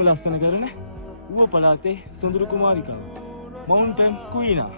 බොහොම ලස්සන කරන ඌව පළාතේ සොඳුරු කුමාරිකාව. මවුන්ටන් කුයිනා.